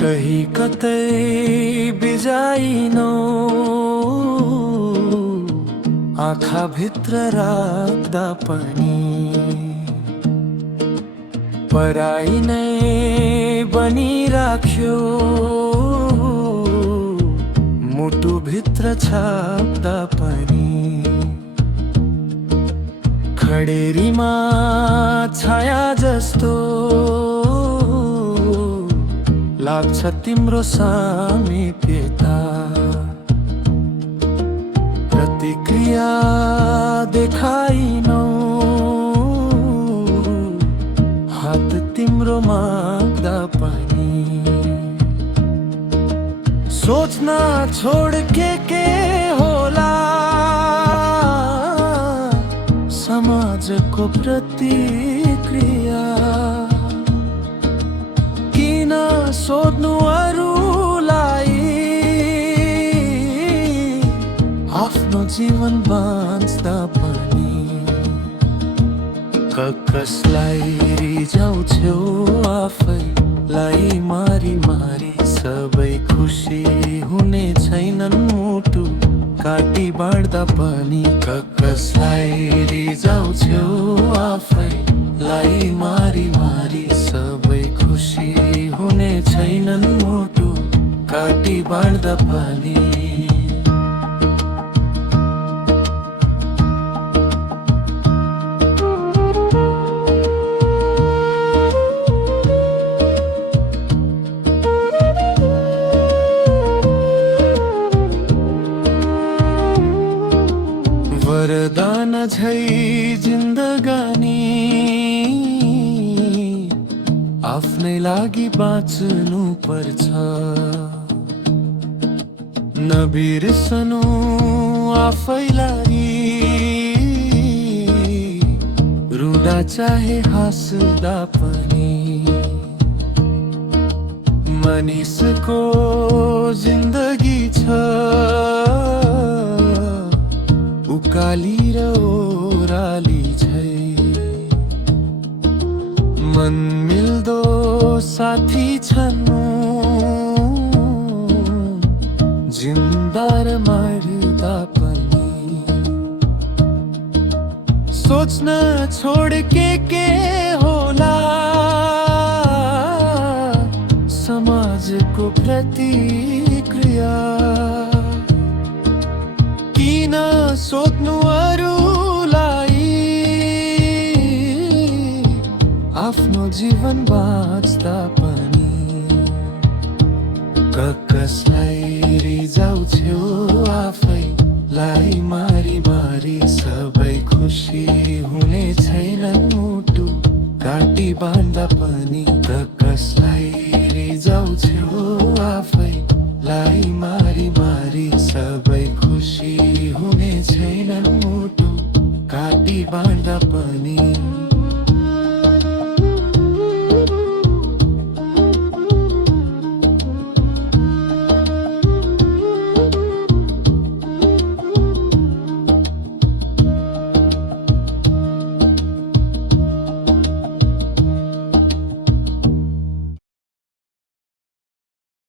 कही कतै बिजाइनौ आँखा भित्र राख्दा पनि पराई नै बनिराख्यो मुटु भित्र छाप्दा पनि खडेरीमा छाया जस्तो लाग्छ तिम्रो सामिप्यता प्रतिक्रिया देखाइनौ हात तिम्रो माग्दा पनि सोच्न छोड के होला समाजको प्रतिक्रिया किन सोध्नु अरूलाई आफ्नो जीवन बाँच्दा पनि कसलाई रिझाउँछौ आफैलाई मारी मारी सबै खुसी हुने छैनन् मुटु काटी बाँड्दा पनि कसलाई रिझाउँछौ आफैलाई मारी मारी सबै खुसी हुने छैनन् मुटु काटी बाँड्दा पनि वरदान झै जिन्दगानी आफ्नै लागि बाँच्नु पर्छ नबिर्सनु आफैलाई रुँदा चाहे हाँस्दा पनि मानिसको जिन्दगी छ उकाली र ओराली झै मन मिल्दो साथी छन् जिन्दा र मर्दा पनि सोच्न छोड के होला समाजको प्रतिक्रिया किन सोध्नु अरूलाई आफ्नो जीवन बाँच्दा पनि कसलाई रिझाउँछौ आफैलाई मारी मारी सबै खुसी हुने छैनन् मुटु काटी बाँड्दा पनि कसलाई रिझाउँछौ आफैलाई मारी मारी सबै खुसी हुने छैनन् मुटु काटी बाँड्दा पनि